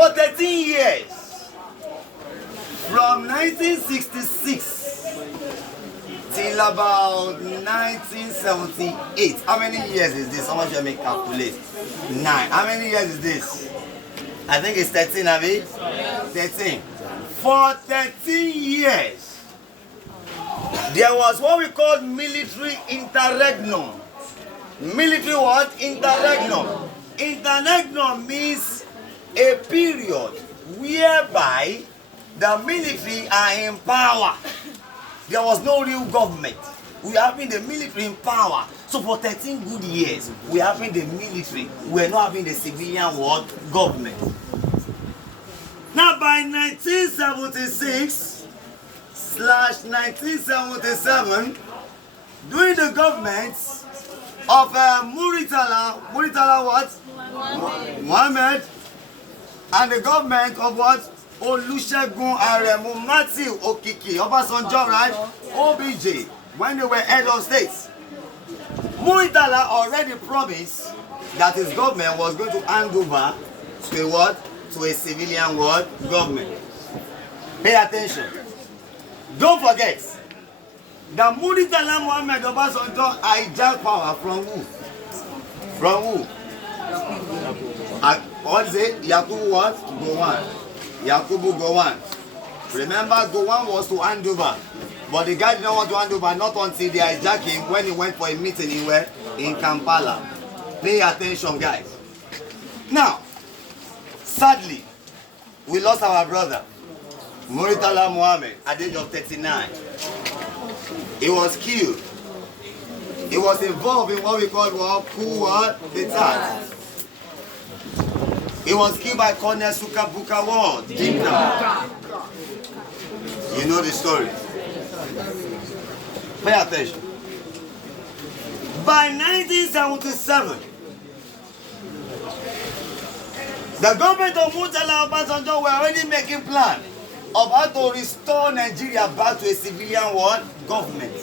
For 13 years, from 1966 till about 1978. How many years is this? Someone should make calculate. 9. How many years is this? I think it's 13, Abi? 13. For 13 years, there was what we call military interregnum. Military what? Interregnum. Interregnum means a period whereby the military are in power. There was no real government. We are having the military in power. So for 13 good years, we are having the military. We are not having the civilian world government. Now by 1976/1977, during the government of Muritala what? Mohammed, and the government of what? Olusegun Aremu Matthew Okiki, Obasanjo, right? OBJ, when they were head of states. Muritala already promised that his government was going to hand over to a what? To a civilian world government. Pay attention. Don't forget that Muritala Mohammed Obasanjo hijacked power from who? From who? What is it? Yakubu what? Gowon. Yakubu Gowon. Remember, Gowon was to hand over, but the guy did not want to hand over, not until they hijacked him when he went for a meeting in where? In Kampala. Pay attention, guys. Now, sadly, we lost our brother, Muritala Mohammed, at the age of 39. He was killed. He was involved in what we call coup d'etat. He was killed by Colonel Sukabuka Ward. Deep down. You know the story. Pay attention. By 1977, the government of Muritala Obasanjo were already making plans of how to restore Nigeria back to a civilian world government.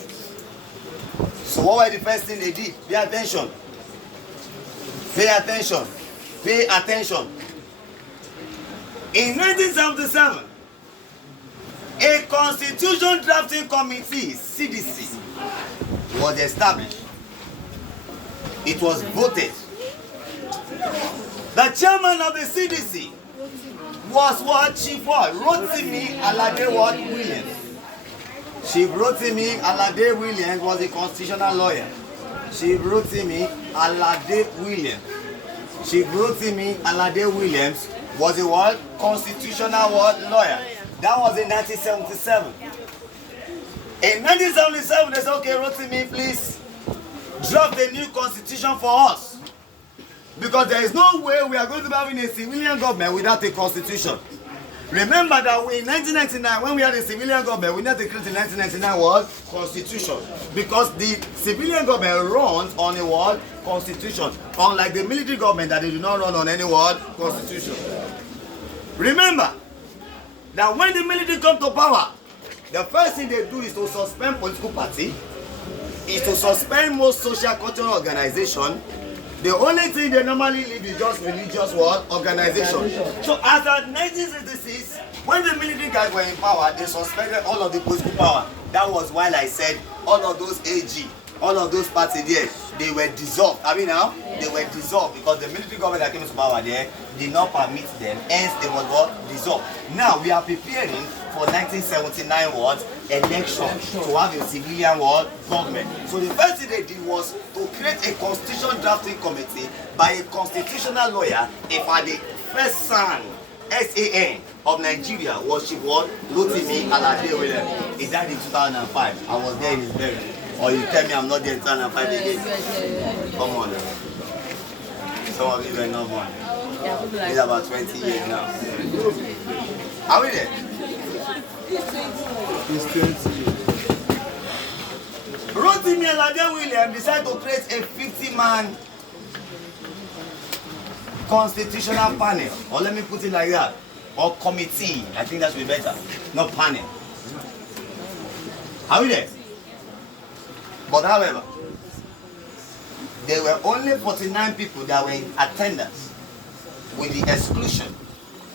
So what were the first thing they did? Pay attention. Pay attention. Pay attention. In 1977, a Constitution Drafting Committee, CDC, was established. It was voted. The chairman of the CDC was what? Chief what? Rotimi Alade what? Williams. Chief Rotimi Alade Williams was a constitutional lawyer. Chief Rotimi Alade Williams. Chief Rotimi Alade Williams was a what? Constitutional what? Lawyer. That was in 1977. In 1977, they said, okay, Rotimi, please draft a new constitution for us. Because there is no way we are going to be having a civilian government without a constitution. Remember that in 1999, when we had a civilian government, we needed to create the 1999 world constitution. Because the civilian government runs on a world constitution, unlike the military government that they do not run on any world constitution. Remember that when the military come to power, the first thing they do is to suspend political party, is to suspend most social cultural organization. The only thing they normally leave is just religious world organization. So as of 1966, when the military guys were in power, they suspended all of the political power. That was why I said all of those AG, all of those parties there, they were dissolved. I mean now, they were dissolved because the military government that came to power there did not permit them, hence they was what? Dissolved. Now we are preparing for 1979 what? Election to have a civilian world government. So the first thing they did was to create a constitution drafting committee by a constitutional lawyer. If I the first son, SAN of Nigeria was Chief Rotimi Alade Williams. He died in 2005. I was there in his burial. Or you tell me I'm not there in 2005 again. Come on. Some of you were not born. It's about 20 years now. Are we there? It's 20 years. Rotimi Alade Williams decided to create a 50-man constitutional panel. Or let me put it like that. Or committee. I think that should be better. Not panel. Are we there? But however, there were only 49 people that were in attendance, with the exclusion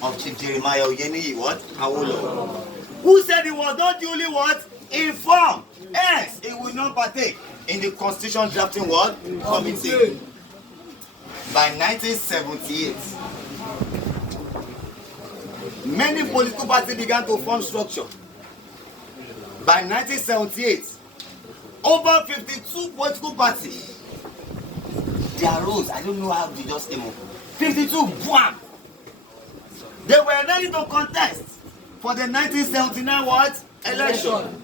of Chief Jeremiah Oyeniyi what? Awolowo. Who said he was not duly what? Informed. Hence, he will not partake in the constitution drafting what? Committee. By 1978, many political parties began to form structure. By 1978, over 52 political parties, they arose. I don't know how they just came up. 52, bam! They were ready to contest for the 1979 what? Election.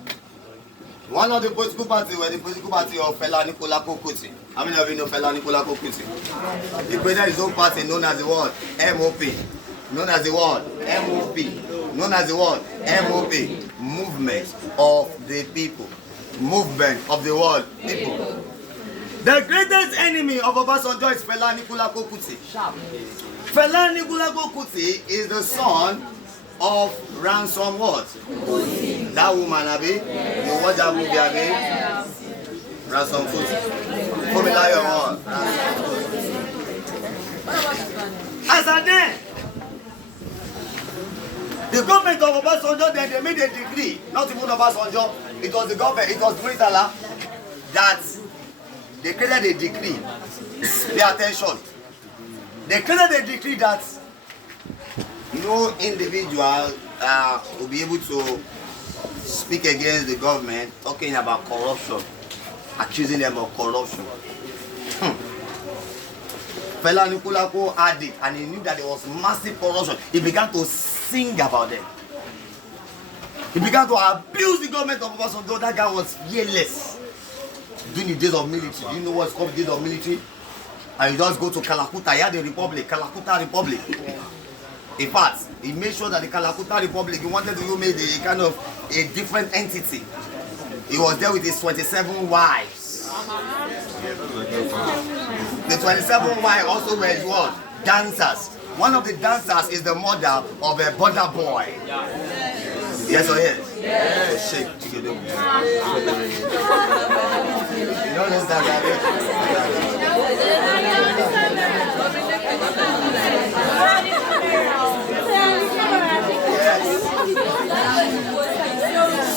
One of the political parties were the political party of Fela Anikulapo Kuti. How many of you know Fela Anikulapo Kuti? He created his own party known as the what? MOP. Known as the what? MOP. Known as the what? MOP. Movement of the people. Movement of the world. People. The greatest enemy of Obasanjo is Fela Anikulapo Kuti. Fela Anikulapo Kuti is the son of Ransom what? That woman, Abi? You watch that movie, Abi? Ransom Kuti. Formula your what? As a then, the government of Obasanjo, they made a decree, not even Obasanjo, it was the government, it was Muritala, that they created a decree. Pay attention. They created a decree that no individual will be able to speak against the government talking about corruption, accusing them of corruption. Fela Anikulapo had it and he knew that there was massive corruption. He began to sing about them. He began to abuse the government of Obasanjo. That guy was fearless. During the days of military, do you know what's called the days of military? And you just go to Kalakuta, he had the republic, Kalakuta Republic. In fact, he made sure that the Kalakuta Republic, he wanted to make a kind of a different entity. He was there with his 27 wives. The 27 wives also were what? Dancers. One of the dancers is the mother of a border boy. Yes or yes? Yes. Shake. You don't understand that?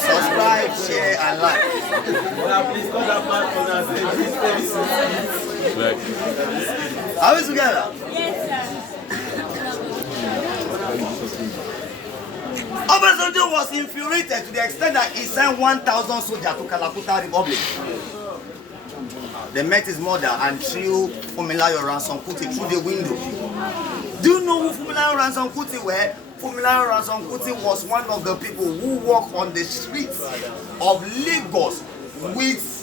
Subscribe, share, and like. Are we together? Yes, sir. Obasanjo was infuriated to the extent that he sent 1,000 soldiers to Kalakuta Republic. They met his mother and threw Funmilayo Ransom Kuti through the window. Do you know who Funmilayo Ransom Kuti were? Funmilayo Ransom Kuti was one of the people who walked on the streets of Lagos with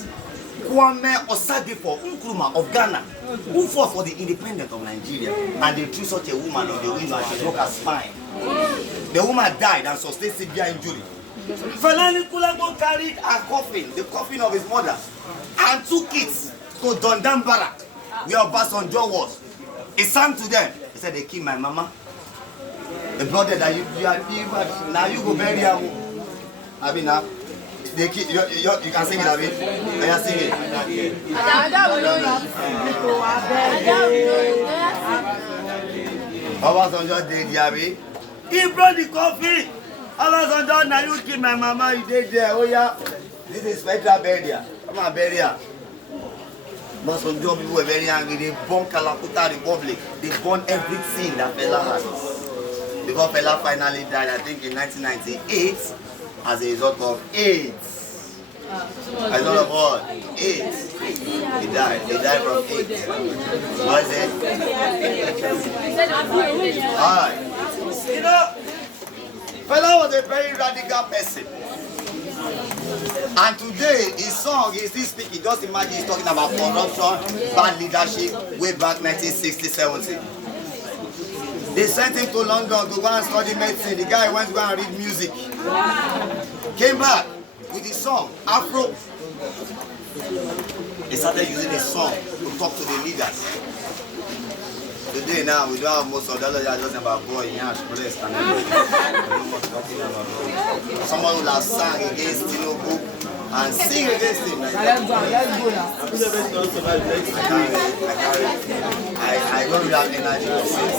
Kwame Osagyefo Nkrumah of Ghana, who fought for the independence of Nigeria, and they threw such a woman in the window and she broke her spine. The woman died and sustained severe injury. Fela Anikulapo carried a coffin, the coffin of his mother, and took it to Dondam Barrack, where Obasanjo was. He sang to them. He said, "They killed my mama. The brother that you now you go bury her." I mean now. They keep, you can sing it, Abi. You can sing it. Obasanjo did, Abi. He brought the coffee. Obasanjo, now you keep my mama, you did there. Oh yeah, this is spectral burial. Come on, burial. Obasanjo people were very angry. They burned Kalakuta Republic. They burned everything that Fela had. Before Fela finally died, I think in 1998. As a result of AIDS. As a result of what? AIDS. He died. He died from AIDS. What is it? Alright. You know, Fela was a very radical person. And today, his song is still speaking. Just imagine he's talking about corruption, bad leadership, way back 1960-70. They sent him to London to go and study medicine. The guy went to go and read music. Came back with his song, Afro. They started using his song to talk to the leaders. Today now, we don't have most of the other just about boy, Yash, breast, and everything. Someone will have sang against Tinubu and sing against him. Let's go now. I don't really have energy to sing.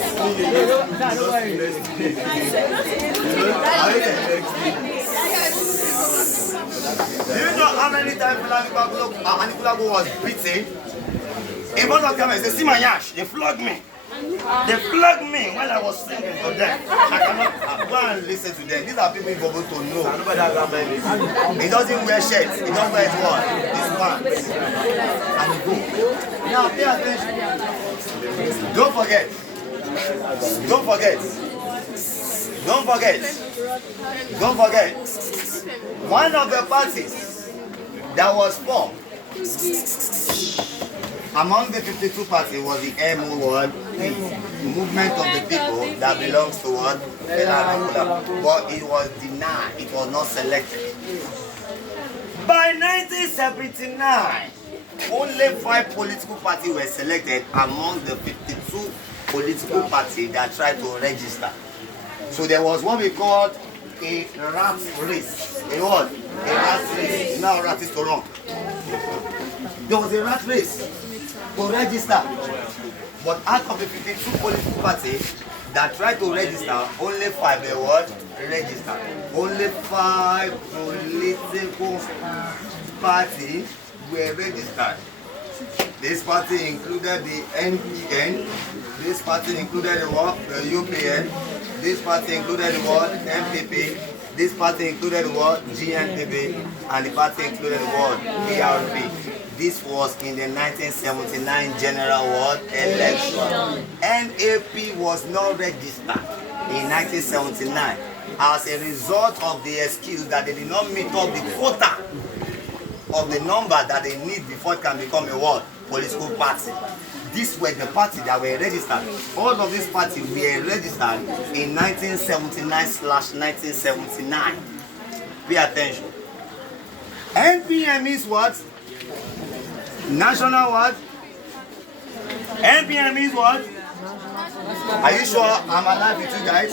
Do you know how many times Anikulago was beaten? In front of them, they see my yash, they flogged me. They flogged me when I was singing to them. I cannot go and listen to them. These are people you're able to know. He doesn't wear shirts. He doesn't wear his what? His pants. And he go. Now pay attention. Don't forget. Don't forget. Don't forget. Don't forget. One of the parties that was formed among the 52 parties was the MO1, the movement of the people that belongs to what? But it was denied, it was not selected. By 1979, only 5 political parties were selected among the 52 political parties that tried to register. So there was what we called a rat race. A what? A rat race. Now rat is to run. There was a rat race to register. But out of the 52 political parties that tried to register, only 5 were what? Registered. Only 5 political parties were registered. This party included the NPN, this party included the what? The UPN, this party included the what? MPP, this party included the what? GNPP, and the party included the what? PRP. This was in the 1979 general what? Election. NAP was not registered in 1979 as a result of the excuse that they did not meet up the quota of the number that they need before it can become a what? Political party. These were the parties that were registered. All of these parties were registered in 1979/1979. Pay attention. NPM is what? National what? NPM is what? Are you sure I'm alive with you guys?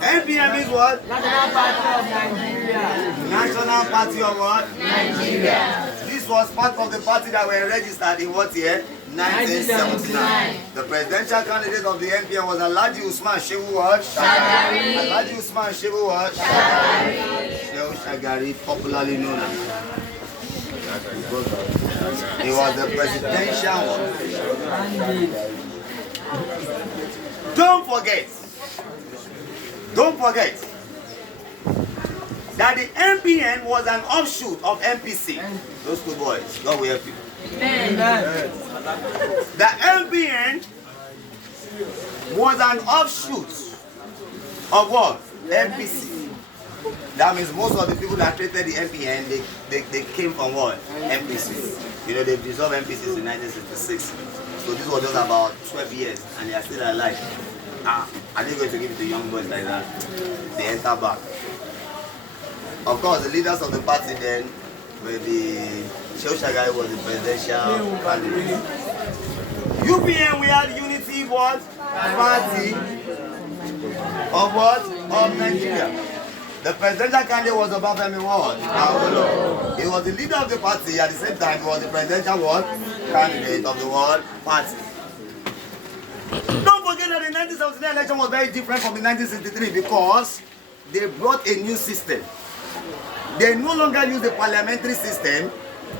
NPM is what? National Party of Nigeria. National Party of what? Nigeria. This was part of the party that were registered in what year? 1979. The presidential candidate of the NPM was Alhaji Usman Shehu what? Shagari. Alhaji Usman Shehu what? Shagari. Shehu Shagari, popularly known as. He was the presidential one. Don't forget that the MPN was an offshoot of MPC. Those two boys, God will help you. The MPN was an offshoot of what? MPC. That means most of the people that created the MPN, they came from what? MPC. You know, they dissolved MPC in 1966. So this was just about 12 years and they are still alive. Are they going to give it to young boys like that? They enter back. Of course, the leaders of the party then were the Shehu Shagari was the presidential candidate. UPN, we had Unity what? Party of what? Of Nigeria. The presidential candidate was Obafemi what? Awolowo. He was the leader of the party at the same time he was the presidential what? Candidate of the world party. Don't forget that the 1979 election was very different from the 1963 because they brought a new system. They no longer use the parliamentary system.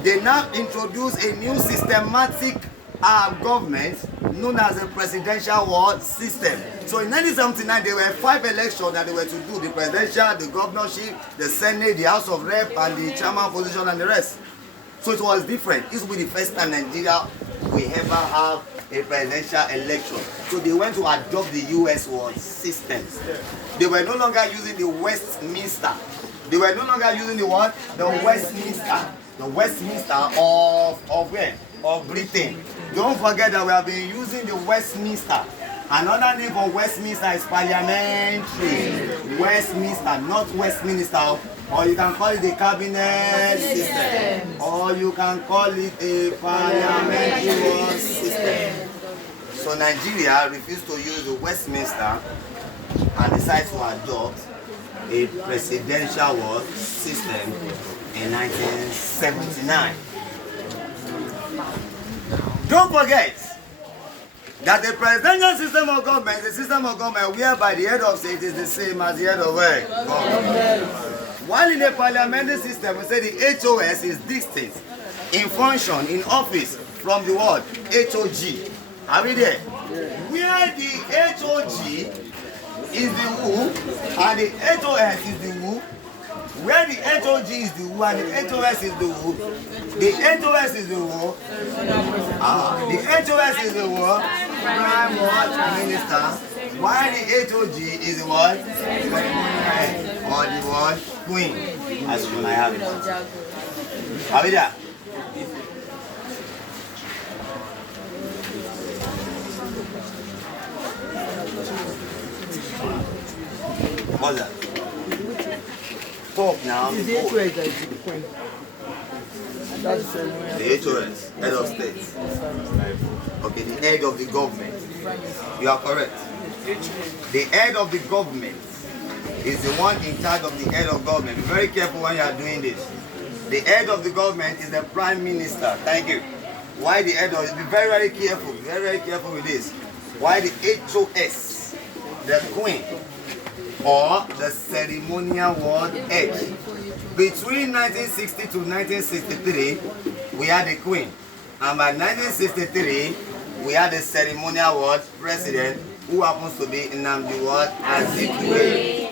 They now introduce a new systematic government known as the presidential world system. So in 1979, there were 5 elections that they were to do: the presidential, the governorship, the Senate, the House of Rep, and the chairman position, and the rest. So it was different. This will be the first time in Nigeria we ever have a presidential election. So they went to adopt the US world system. They were no longer using the Westminster. They were no longer using the what? The Westminster. The Westminster of where? Of Britain. Don't forget that we have been using the Westminster. Another name for Westminster is parliamentary. Westminster, not Westminster. Or you can call it the cabinet system. Or you can call it a parliamentary system. So Nigeria refused to use the Westminster and decided to adopt a presidential system in 1979. Don't forget that the presidential system of government is a system of government whereby the head of state is the same as the head of government. While in the parliamentary system, we say the HOS is distinct in function, in office, from the word HOG. Are we there? Where the HOG is the who and the HOS is the who, where the HOG is the who and the HOS is the who, the HOS is the who, the HOS is the who, prime what minister, while the HOG is the what, or the what, queen, as you might have it. Are we there? What's that? Talk now. The HOS is the queen. That's the HOS, head of state. Okay, the head of the government. You are correct. The head of the government is the one in charge of the head of government. Be very careful when you are doing this. The head of the government is the prime minister. Thank you. Why the head of? Be very, very careful. Very careful with this. Why the HOS, the queen, or the ceremonial word head. Between 1960 to 1963, we had the queen. And by 1963, we had the ceremonial word president, who happens to be Nnamdi Azikiwe.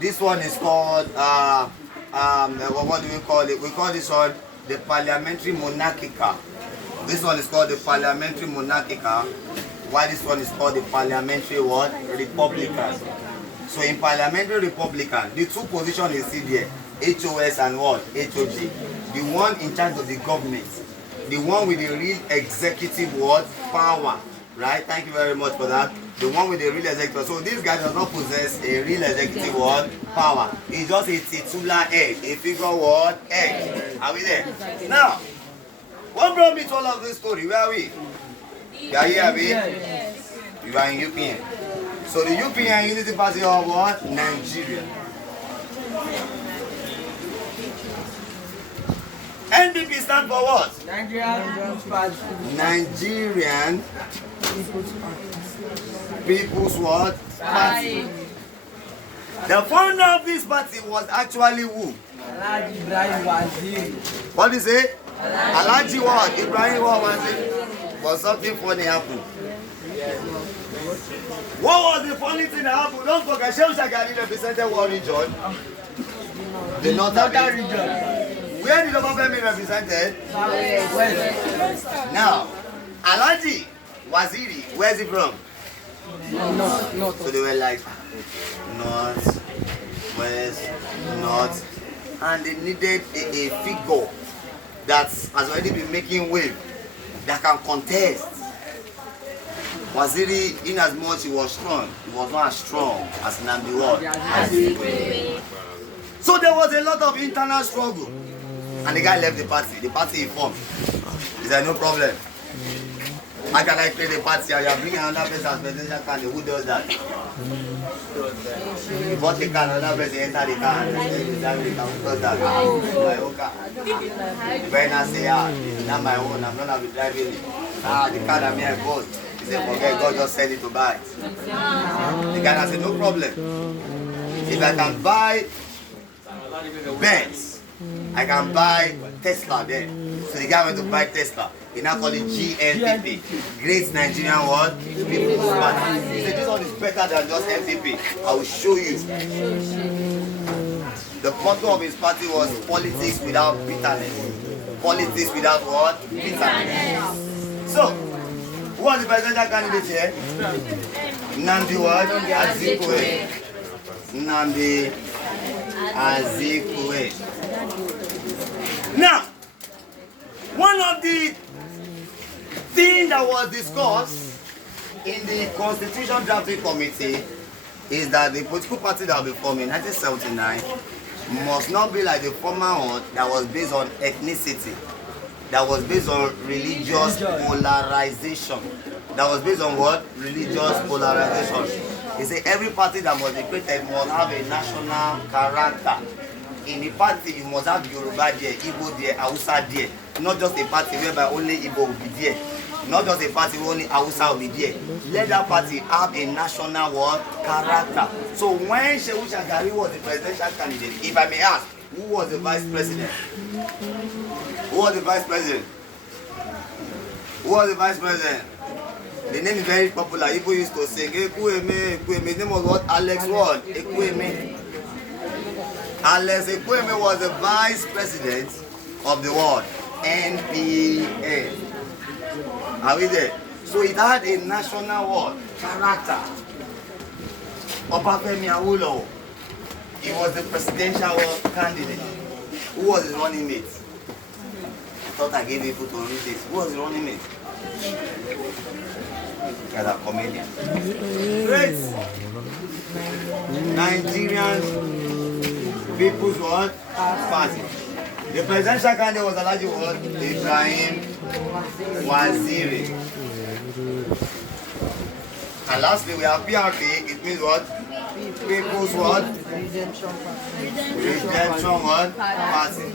This one is called, what do we call it? We call this one the parliamentary monarchical. This one is called the parliamentary monarchical, while this one is called the parliamentary what? Republican. So in parliamentary republican, the two positions you see there, HOS and what? HOG. The one in charge of the government, the one with the real executive what? Power. Right? Thank you very much for that. The one with the real executive. So this guy does not possess a real executive what? Power. He's just a titular head, a figure what? Head. Are we there? Now, what brought me to all of this story? Where are we? You are here, are we? Yes. You are in UPN. So the UPN Unity Party of what? Nigeria. NPP stand for what? Nigerian People's what? Party. The founder of this party was actually who? Alhaji Ibrahim Waziri. What do you say? Alhaji what? Ibrahim Waziri. But something funny happened. What was the funny thing that happened? Don't forget, Shehu Shagari represented what region? The northern region. Where did Obafemi represented? West. Now, Alhaji Waziri, where is he from? North. So they were like, north, west, north, and they needed a figure that has already been making wave that can contest. Waziri, in as much he was strong, he was not as strong as Nnamdi Azikiwe. So there was a lot of internal struggle, and the guy left the party. The party he formed. He said, no problem. How can I play the party and you are bringing another person as presidential candidate? Who does that? You bought the car, another person enter the car and who does that? My own car. You better not say, not my own, I'm not going to be driving it. The car that me I bought. He said, forget, God just sent it to buy it. The guy said, no problem. If I can buy Benz, I can buy Tesla then. So the guy went to buy Tesla. He now called it GNPP, Great Nigerian World People's Party. He said, this one is better than just NPP. I will show you. The motto of his party was politics without bitterness. Politics without what? Bitterness. So, who was the presidential candidate here? Nnamdi what? Azikiwe. Nnamdi Azikiwe. Now, one of the things that was discussed in the Constitution Drafting Committee is that the political party that will be formed in 1979 must not be like the former one that was based on ethnicity, that was based on religious polarization, that was based on what? Religious polarization. He said every party that must be created must have a national character. in a party you must have Yoruba there, Igbo there, Hausa there. Not just a party whereby only Igbo will be there. Not just a party where only Hausa will be there. Let that party have a national character. So when Shehu Shagari was the presidential candidate, if I may ask, who was the vice president? Who was the vice president? Who was the vice president? The name is very popular. People used to sing Ekwueme, Ekwueme. His name was what? Alex what? Ekwueme. Alex Ekwueme was the vice president of the world, NPA. Are we there? So it had a national what? Character. Obafemi Awolowo. He was the presidential candidate. Who was his running mate? I thought I gave people to read this. Who was his running mate? As a comedian. Great. Nigerian People's Party. The presidential candidate was Alhaji what? Ibrahim Waziri. And lastly, we have PRP. It means what? People's what? Redemption what? Party.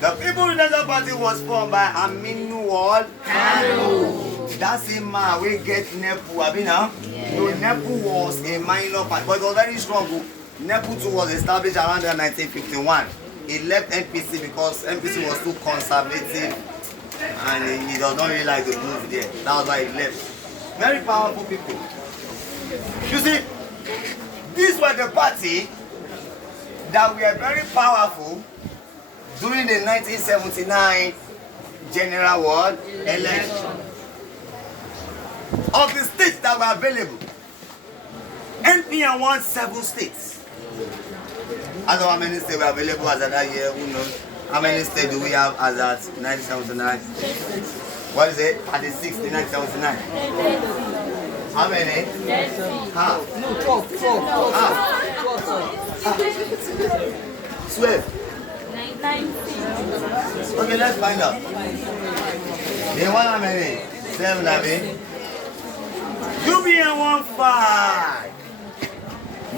The People Redemption Party was formed by Aminu what? Kano. That same man we get NEPU, abi now? So NEPU was a minor party, but it was very strong. NEPU too was established around 1951. He left NPC because NPC was too conservative and he does not really like the move there. That was why he left. Very powerful people. You see, these were the party that were very powerful during the 1979 general ward election. Of the states that were available, NPN won 7 states. I don't know how many states were available as at that year, who knows? How many states do we have as at 1979? What is it? At the 6th in 1979? How many? How? No, 12. 12. Okay, let's find out. They won how many? 7, I mean. UPN won 5.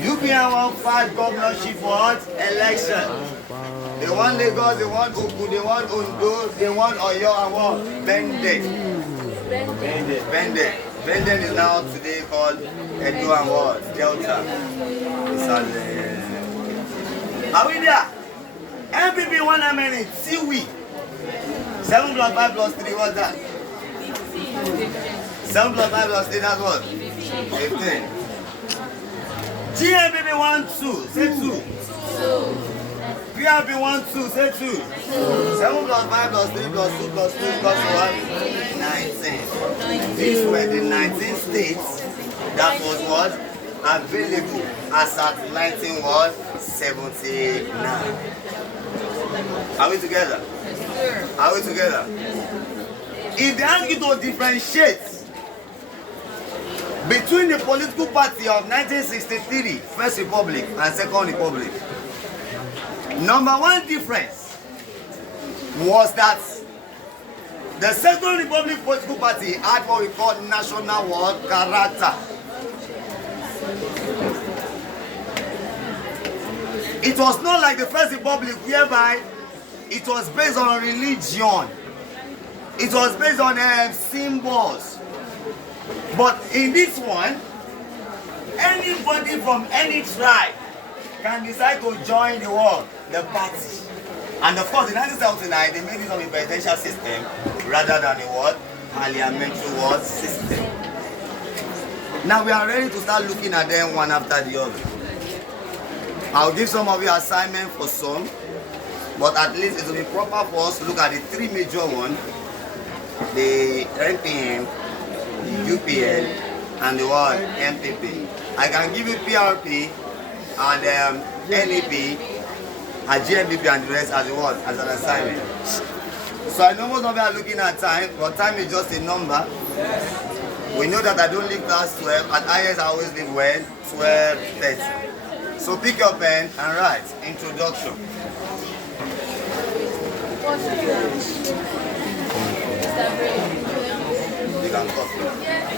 UPN won 5 governorship election. They won Lagos, they won Ogun, they won Ondo, they won Oyo and what? Bende. Bende is now today called Edo and what? Delta. Are we there? MPP won how many? Tiwi. 7 plus 5 plus 3, what's that? 7 plus 5 plus 3, that's what? 15. GMPP 1, 2, say 2. PRP 1, 2, say 2. 7 plus 5 plus 3 plus 2 plus 2 plus 1, 19. These were the 19 states that was what? Available as at 1979. Are we together? Are we together? If they ask you to differentiate between the political party of 1963, First Republic and Second Republic, number one difference was that the Second Republic political party had what we call national world character. It was not like the First Republic whereby it was based on religion. It was based on symbols. But in this one, anybody from any tribe can decide to join the war, the party. And of course, in 1979, they made use of a presidential system rather than a what? Parliamentary what system. Now we are ready to start looking at them one after the other. I'll give some of you assignment for some, but at least it will be proper for us to look at the 3 major ones: the NPM, the UPN, and the what? MPP. I can give you PRP and NEP, and GMPP and the rest as a what? As an assignment. So I know most of you are looking at time, but time is just a number. We know that I don't leave class 12. At IS I always leave when? 12:30. So pick your pen and write introduction. You can copy.